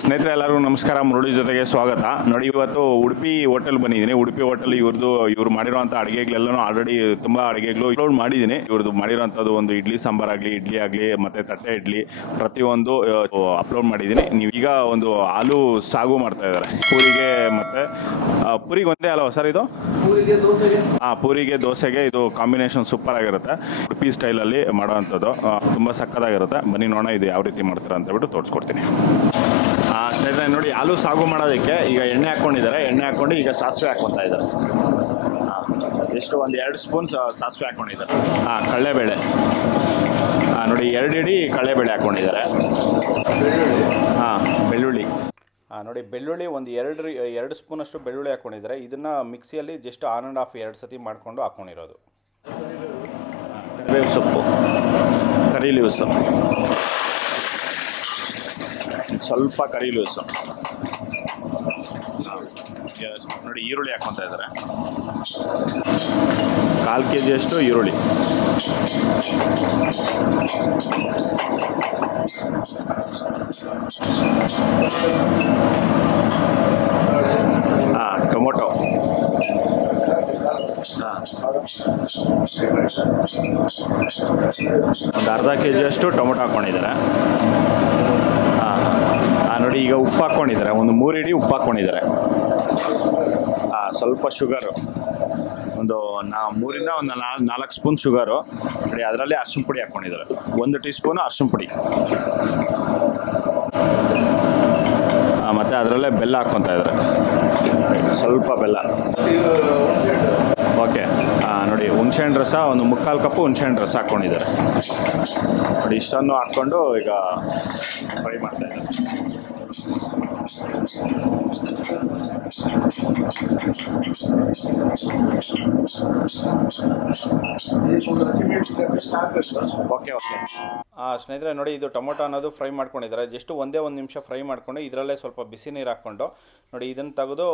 ಸ್ನೇಹಿತರೆ ಎಲ್ಲರಿಗೂ ನಮಸ್ಕಾರ. ಮುರುಳಿ ಜೊತೆಗೆ ಸ್ವಾಗತ. ನೋಡಿ, ಇವತ್ತು ಉಡುಪಿ ಹೋಟೆಲ್ ಬಂದಿದ್ದೀನಿ. ಉಡುಪಿ ಹೋಟೆಲ್ ಇವ್ರು ಮಾಡಿರುವಂಥ ಅಡುಗೆಗಳೆಲ್ಲನೂ ಆಲ್ರೆಡಿ ತುಂಬ ಅಡುಗೆಗಳು ಅಪ್ಲೋಡ್ ಮಾಡಿದ್ದೀನಿ. ಇವ್ರದ್ದು ಮಾಡಿರೋಂಥದ್ದು ಒಂದು ಇಡ್ಲಿ ಸಾಂಬಾರ್ ಆಗಲಿ, ಇಡ್ಲಿ ಆಗಲಿ, ಮತ್ತು ತಟ್ಟೆ ಇಡ್ಲಿ ಪ್ರತಿಯೊಂದು ಅಪ್ಲೋಡ್ ಮಾಡಿದ್ದೀನಿ. ನೀವೀಗ ಒಂದು ಆಲೂ ಸಾಗು ಮಾಡ್ತಾ ಇದ್ದಾರೆ ಪೂರಿಗೆ, ಮತ್ತು ಪೂರಿಗೆ ಒಂದೇ ಅಲ್ವಾ ಸರ್ ಇದು? ಪೂರಿಗೆ ದೋಸೆಗೆ ಇದು ಕಾಂಬಿನೇಷನ್ ಸೂಪರ್ ಆಗಿರುತ್ತೆ. ಉಡುಪಿ ಸ್ಟೈಲಲ್ಲಿ ಮಾಡೋವಂಥದ್ದು ತುಂಬ ಸಕ್ಕತ್ತಾಗಿರುತ್ತೆ. ಬನ್ನಿ ನೋಡೋಣ ಇದು ಯಾವ ರೀತಿ ಮಾಡ್ತಾರೆ ಅಂತ ಬಿಟ್ಟು ತೋರಿಸ್ಕೊಡ್ತೀನಿ. ಸ್ನೇಹಿತರೆ ನೋಡಿ, ಆಲೂ ಸಾಗು ಮಾಡೋದಕ್ಕೆ ಈಗ ಎಣ್ಣೆ ಹಾಕ್ಕೊಂಡಿದ್ದಾರೆ. ಎಣ್ಣೆ ಹಾಕ್ಕೊಂಡು ಈಗ ಸಾಸಿವೆ ಹಾಕ್ಕೊತಾ ಇದ್ದಾರೆ. ಎಷ್ಟು ಒಂದು 2 ಸ್ಪೂನ್ ಸಾಸಿವೆ ಹಾಕ್ಕೊಂಡಿದ್ದಾರೆ. ಕಡಲೆಬೇಳೆ ನೋಡಿ 2 ಇಡೀ ಕಡಲೆಬೇಳೆ ಹಾಕ್ಕೊಂಡಿದ್ದಾರೆ. ಬೆಳ್ಳುಳ್ಳಿ ನೋಡಿ, ಬೆಳ್ಳುಳ್ಳಿ ಒಂದು 2 ಸ್ಪೂನಷ್ಟು ಬೆಳ್ಳುಳ್ಳಿ ಹಾಕ್ಕೊಂಡಿದ್ದಾರೆ. ಇದನ್ನು ಮಿಕ್ಸಿಯಲ್ಲಿ ಜಸ್ಟ್ 1.5-2 ಸತಿ ಮಾಡಿಕೊಂಡು ಹಾಕ್ಕೊಂಡಿರೋದು. ಕರಿಬೇವು ಸೊಪ್ಪು, ಕರಿ ಲೀವ್ಸು, ಸ್ವಲ್ಪ ಕರಿ ಲೀವ್ಸು ನೋಡಿ. ಈರುಳ್ಳಿ ಹಾಕ್ಕೊತಾ ಇದ್ದಾರೆ. 1/4 kg ಅಷ್ಟು ಈರುಳ್ಳಿ. ಟೊಮೊಟೊ ಒಂದು 1/2 kg ಅಷ್ಟು ಟೊಮೊಟೊ ಹಾಕ್ಕೊಂಡಿದ್ದಾರೆ. ನೋಡಿ, ಈಗ ಉಪ್ಪು ಹಾಕ್ಕೊಂಡಿದ್ದಾರೆ. ಒಂದು 3 ಇಡೀ ಉಪ್ಪು ಹಾಕ್ಕೊಂಡಿದ್ದಾರೆ. ಸ್ವಲ್ಪ ಶುಗರು, ಒಂದು 3ರಿಂದ ಒಂದು 4 ಸ್ಪೂನ್ ಶುಗರು ನೋಡಿ. ಅದರಲ್ಲಿ ಅರಿಶಿನ ಪುಡಿ ಹಾಕ್ಕೊಂಡಿದ್ದಾರೆ. 1 ಟೀ ಸ್ಪೂನು ಅರಿಶಿನ ಪುಡಿ, ಮತ್ತು ಅದರಲ್ಲೇ ಬೆಲ್ಲ ಹಾಕ್ಕೊತಾ ಇದ್ದಾರೆ. ಸ್ವಲ್ಪ ಬೆಲ್ಲ. ಓಕೆ, ನೋಡಿ ಹುಣಸೆಹಣ್ಣು ರಸ ಒಂದು 3/4 ಕಪ್ಪು ಹುಣಸೆಹಣ್ಣು ರಸ ಹಾಕ್ಕೊಂಡಿದ್ದಾರೆ. ನೋಡಿ, ಇಷ್ಟನ್ನು ಹಾಕ್ಕೊಂಡು ಈಗ ಫ್ರೈ ಮಾಡ್ತಾ ಇದ್ದಾರೆ. ಓಕೆ ಓಕೆ ಸ್ನೇಹಿತರೆ ನೋಡಿ, ಇದು ಟೊಮೊಟೊ ಅನ್ನೋದು ಫ್ರೈ ಮಾಡ್ಕೊಂಡಿದ್ದಾರೆ. ಜಸ್ಟ್ ಒಂದೇ 1 ನಿಮಿಷ ಫ್ರೈ ಮಾಡಿಕೊಂಡು ಇದರಲ್ಲೇ ಸ್ವಲ್ಪ ಬಿಸಿ ನೀರು ಹಾಕ್ಕೊಂಡು ನೋಡಿ ಇದನ್ನು ತೆಗೆದು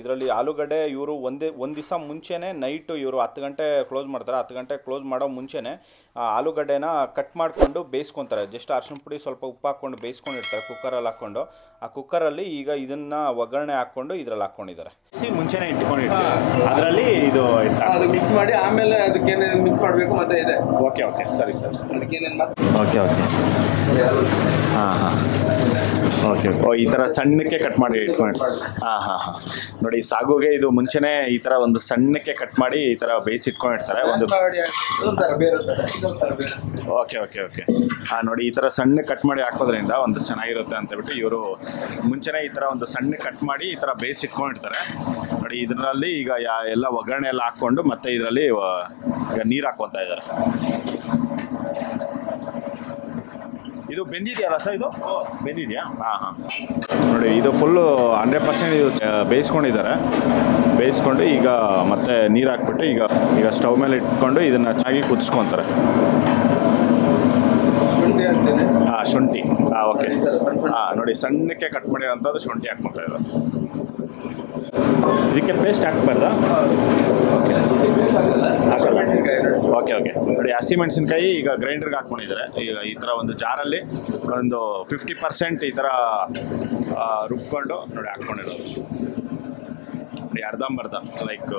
ಇದರಲ್ಲಿ ಆಲೂಗಡ್ಡೆ ಇವರು ಒಂದು ದಿವಸ ಮುಂಚೆನೇ ನೈಟು ಇವರು 10 ಗಂಟೆ ಕ್ಲೋಸ್ ಮಾಡ್ತಾರೆ. 10 ಗಂಟೆ ಕ್ಲೋಸ್ ಮಾಡೋ ಮುಂಚೆನೇ ಆಲೂಗಡ್ಡೆನ ಕಟ್ ಮಾಡಿಕೊಂಡು ಬೇಯಿಸ್ಕೊತಾರೆ. ಜಸ್ಟ್ ಅರಿಶಿನ ಪುಡಿ ಸ್ವಲ್ಪ ಉಪ್ಪು ಹಾಕ್ಕೊಂಡು ಬೇಯಿಸ್ಕೊಂಡಿರ್ತಾರೆ ಕುಕ್ಕರಲ್ಲಿ ಹಾಕ್ಕೊಂಡು. ಆ ಕುಕ್ಕರಲ್ಲಿ ಈಗ ಇದನ್ನು ಒಗ್ಗರಣೆ ಹಾಕ್ಕೊಂಡು ಇದರಲ್ಲಿ ಹಾಕ್ಕೊಂಡಿದ್ದಾರೆ. ಮುಂಚೆನೇ ಇಟ್ಕೊಂಡಿರ್ತಾರೆ. ಅದರಲ್ಲಿ ಇದು ಮಿಕ್ಸ್ ಮಾಡಿ ಆಮೇಲೆ ಅದಕ್ಕೇನೆ ಮಿಕ್ಸ್ ಮಾಡಬೇಕು. ಮತ್ತೆ ಇದೆ. ಓಕೆ ಓಕೆ ಸರಿ ಸರ್. ಅದಕ್ಕೇನೆಲ್ಲ ಓಕೆ ಓಕೆ ಓಕೆ ಈ ಥರ ಸಣ್ಣಕ್ಕೆ ಕಟ್ ಮಾಡಿ ಇಟ್ಕೊಂಡು ನೋಡಿ, ಸಾಗುಗೆ ಇದು ಮುಂಚೆನೇ ಈ ಥರ ಒಂದು ಸಣ್ಣಕ್ಕೆ ಕಟ್ ಮಾಡಿ ಈ ಥರ ಬೇಯಿಸಿ ಇಟ್ಕೊಂಡಿರ್ತಾರೆ. ಒಂದು ಓಕೆ ಓಕೆ ಓಕೆ ನೋಡಿ, ಈ ಥರ ಸಣ್ಣ ಕಟ್ ಮಾಡಿ ಹಾಕೋದ್ರಿಂದ ಒಂದು ಚೆನ್ನಾಗಿರುತ್ತೆ ಅಂತ ಹೇಳ್ಬಿಟ್ಟು ಇವರು ಮುಂಚೆನೇ ಈ ಥರ ಒಂದು ಸಣ್ಣ ಕಟ್ ಮಾಡಿ ಈ ಥರ ಬೇಯಿಸಿ ಇಟ್ಕೊಂಡಿರ್ತಾರೆ. ನೋಡಿ, ಇದರಲ್ಲಿ ಈಗ ಎಲ್ಲ ಒಗ್ಗರಣೆ ಎಲ್ಲ ಹಾಕ್ಕೊಂಡು ಮತ್ತೆ ಇದರಲ್ಲಿ ಈಗ ನೀರು ಹಾಕ್ಕೊತಾ ಇದ್ದಾರೆ. ಇದು ಬೆಂದಿದೆಯಲ್ಲ ಸರ್? ಇದು ಬೆಂದಿದೆಯಾ? ನೋಡಿ, ಇದು ಫುಲ್ಲು 100% ಇದು ಬೇಯಿಸ್ಕೊಂಡಿದ್ದಾರೆ. ಬೇಯಿಸ್ಕೊಂಡು ಈಗ ಮತ್ತೆ ನೀರು ಹಾಕ್ಬಿಟ್ಟು ಈಗ ಸ್ಟವ್ ಮೇಲೆ ಇಟ್ಕೊಂಡು ಇದನ್ನು ಚೆನ್ನಾಗಿ ಕುದಿಸ್ಕೊತಾರೆ. ಶುಂಠಿ ಓಕೆ ನೋಡಿ, ಸಣ್ಣಕ್ಕೆ ಕಟ್ ಮಾಡಿರೋಂಥದ್ದು ಶುಂಠಿ ಹಾಕ್ಕೊತಾ ಇದ್ದಾರೆ. ಇದಕ್ಕೆ ಪೇಸ್ಟ್ ಹಾಕ್ಬಾರ್ದಾ? ಓಕೆ ಓಕೆ ನೋಡಿ, ಹಸಿಮೆಣಸಿನ್ಕಾಯಿ ಈಗ ಗ್ರೈಂಡರ್ಗೆ ಹಾಕ್ಕೊಂಡಿದ್ದಾರೆ. ಈಗ ಈ ಥರ ಒಂದು ಜಾರಲ್ಲಿ ಒಂದು 50% ಈ ಥರ ರುಬ್ಕೊಂಡು ನೋಡಿ ಹಾಕ್ಕೊಂಡಿರೋದು. ನೋಡಿ, ಅರ್ಧಂಬರ್ಧ like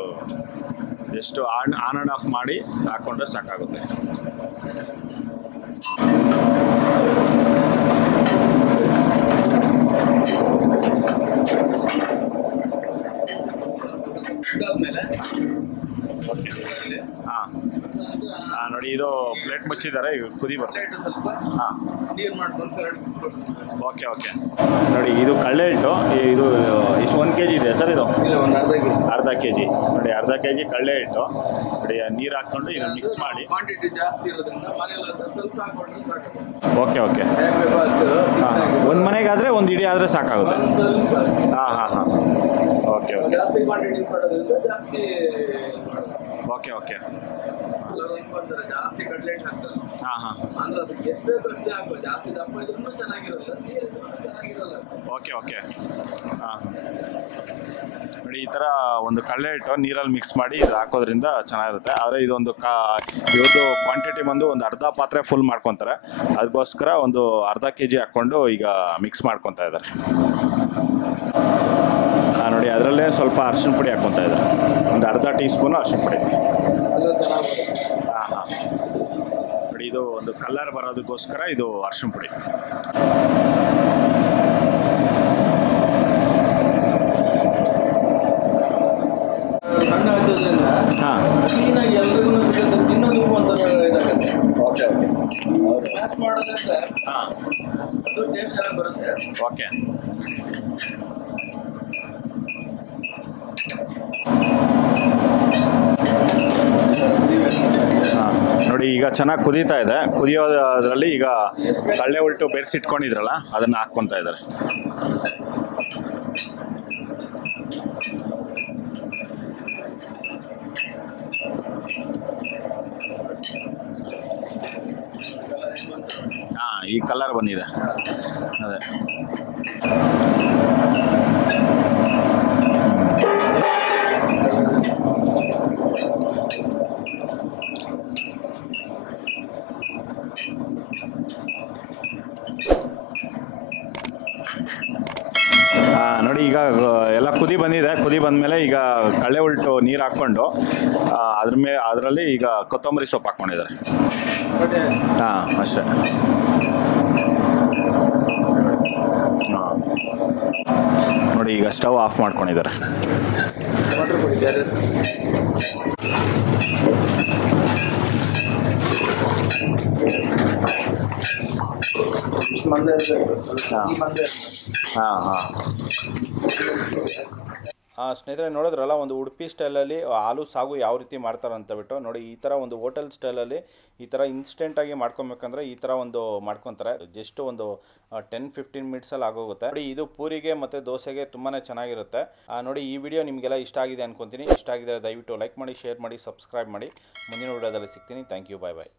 just on and of ಮಾಡಿ ಹಾಕ್ಕೊಂಡ್ರೆ ಸಾಕಾಗುತ್ತೆ. ನೋಡಿ, ಇದು ಪ್ಲೇಟ್ ಮುಚ್ಚಿದ್ದಾರೆ. ಈಗ ಕುದಿ ಬರ್ತದೆ. ಓಕೆ ಓಕೆ ನೋಡಿ, ಇದು ಕಡಲೆ ಹಿಟ್ಟು. ಇದು ಇಷ್ಟು 1 kg ಇದೆ ಸರ್? ಇದು ಅರ್ಧ kg. ನೋಡಿ, ಅರ್ಧ kg ಕಡಲೆ ಹಿಟ್ಟು ನೋಡಿ. ನೀರು ಹಾಕ್ಕೊಂಡು ಇದನ್ನು ಮಿಕ್ಸ್ ಮಾಡಿ. ಓಕೆ ಓಕೆ ಒಂದು ಮನೆಗಾದರೆ 1 ಇಡೀ ಆದರೆ ಸಾಕಾಗುತ್ತೆ. ಓಕೆ ಓಕೆ ಓಕೆ ಓಕೆ ಜಾಸ್ತಿ ಕಡ್ಲೆಟ್ ಹಾಕ್ತಾರೆ. ಅಂದ್ರೆ ಅದಕ್ಕೆ ಎಷ್ಟು ಬೇಕು ಅಷ್ಟೇ ಹಾಕ್ಬೋದು. ಜಾಸ್ತಿ ದಪ್ಪ ಇದ್ರೂ ಚೆನ್ನಾಗಿರುತ್ತೆ, ನೀರು ಚೆನ್ನಾಗಿರಲ್ಲ. ಓಕೆ ಓಕೆ ಹಾಂ ನೋಡಿ, ಈ ಥರ ಒಂದು ಕಡಲೆ ಹಿಟ್ಟು ನೀರಲ್ಲಿ ಮಿಕ್ಸ್ ಮಾಡಿ ಇದು ಹಾಕೋದ್ರಿಂದ ಚೆನ್ನಾಗಿರುತ್ತೆ. ಆದರೆ ಇದೊಂದು ಇವ್ರದ್ದು ಕ್ವಾಂಟಿಟಿ ಬಂದು ಒಂದು ಅರ್ಧ ಪಾತ್ರೆ ಫುಲ್ ಮಾಡ್ಕೊತಾರೆ. ಅದಕ್ಕೋಸ್ಕರ ಒಂದು ಅರ್ಧ kg ಹಾಕ್ಕೊಂಡು ಈಗ ಮಿಕ್ಸ್ ಮಾಡ್ಕೊತಾ ಇದ್ದಾರೆ. ನೋಡಿ, ಅದರಲ್ಲೇ ಸ್ವಲ್ಪ ಅರಿಶಿನ ಪುಡಿ ಹಾಕ್ಕೊತಾ ಇದ್ದಾರೆ, ಒಂದು ಅರ್ಧ ಟೀ ಸ್ಪೂನು ಅರಿಶಿನ ಪುಡಿ. ಹಾಂ ಹಾಂ ನೋಡಿ, ಇದು ಒಂದು ಕಲರ್ ಬರೋದಕ್ಕೋಸ್ಕರ ಇದು ಅರಿಶಿನ ಪುಡಿ. ಹಾಂ ಕ್ಲೀನಾಗಿ ಎಲ್ರಿಗೂ ತಿನ್ನೋದಕ್ಕೂ ಒಂಥರ ಇದಾಗುತ್ತೆ. ಓಕೆ ಓಕೆ ಮ್ಯಾಚ್ ಮಾಡೋದ್ರಿಂದ ಹಾಂ ಅದು ಟೇಸ್ಟ್ ಚೆನ್ನಾಗಿ ಬರುತ್ತೆ. ಓಕೆ ಹಾಂ ನೋಡಿ, ಈಗ ಚೆನ್ನಾಗಿ ಕುದೀತಾ ಇದೆ. ಕುದಿಯೋದ್ರಲ್ಲಿ ಈಗ ಕಡಲೆ ಉಲ್ಟು ಬೆರೆಸಿಟ್ಕೊಂಡಿದ್ರಲ್ಲ ಅದನ್ನು ಹಾಕ್ಕೊತಾ ಇದ್ದಾರೆ. ಹಾಂ, ಈ ಕಲರ್ ಬಂದಿದೆ ಅದೇ. ನೋಡಿ, ಈಗ ಎಲ್ಲ ಕುದಿ ಬಂದಿದೆ. ಕುದಿ ಬಂದಮೇಲೆ ಈಗ ಕಡಲೆ ಉಲ್ಟು ನೀರು ಹಾಕ್ಕೊಂಡು ಅದರಲ್ಲಿ ಈಗ ಕೊತ್ತಂಬರಿ ಸೊಪ್ಪು ಹಾಕ್ಕೊಂಡಿದ್ದಾರೆ. ಹಾಂ ಅಷ್ಟೇ. ಹಾಂ ನೋಡಿ, ಈಗ ಸ್ಟವ್ ಆಫ್ ಮಾಡ್ಕೊಂಡಿದ್ದಾರೆ. ಹಾಂ ಹಾಂ ಸ್ನೇಹಿತರೆ, ನೋಡಿದ್ರಲ್ಲ ಒಂದು ಉಡುಪಿ ಸ್ಟೈಲಲ್ಲಿ ಹಾಲು ಸಾಗು ಯಾವ ರೀತಿ ಮಾಡ್ತಾರೆ ಅಂತ ಬಿಟ್ಟು. ನೋಡಿ, ಈ ಥರ ಒಂದು ಹೋಟೆಲ್ ಸ್ಟೈಲಲ್ಲಿ ಈ ಥರ ಇನ್ಸ್ಟೆಂಟಾಗಿ ಮಾಡ್ಕೊಬೇಕಂದ್ರೆ ಈ ಥರ ಒಂದು ಮಾಡ್ಕೊತಾರೆ. ಜಸ್ಟ್ ಒಂದು 10-15 ಮಿನಿಟ್ಸಲ್ಲಿ ಆಗೋಗುತ್ತೆ. ನೋಡಿ, ಇದು ಪೂರಿಗೆ ಮತ್ತು ದೋಸೆಗೆ ತುಂಬಾ ಚೆನ್ನಾಗಿರುತ್ತೆ. ನೋಡಿ, ಈ ವಿಡಿಯೋ ನಿಮಗೆಲ್ಲ ಇಷ್ಟ ಆಗಿದೆ ಅನ್ಕೊತೀನಿ. ಇಷ್ಟ ಆಗಿದ್ರೆ ದಯವಿಟ್ಟು ಲೈಕ್ ಮಾಡಿ, ಶೇರ್ ಮಾಡಿ, ಸಬ್ಸ್ಕ್ರೈಬ್ ಮಾಡಿ. ಮುಂದಿನ ವಿಡಿಯೋದಲ್ಲಿ ಸಿಗ್ತೀನಿ. Thank you, bye bye.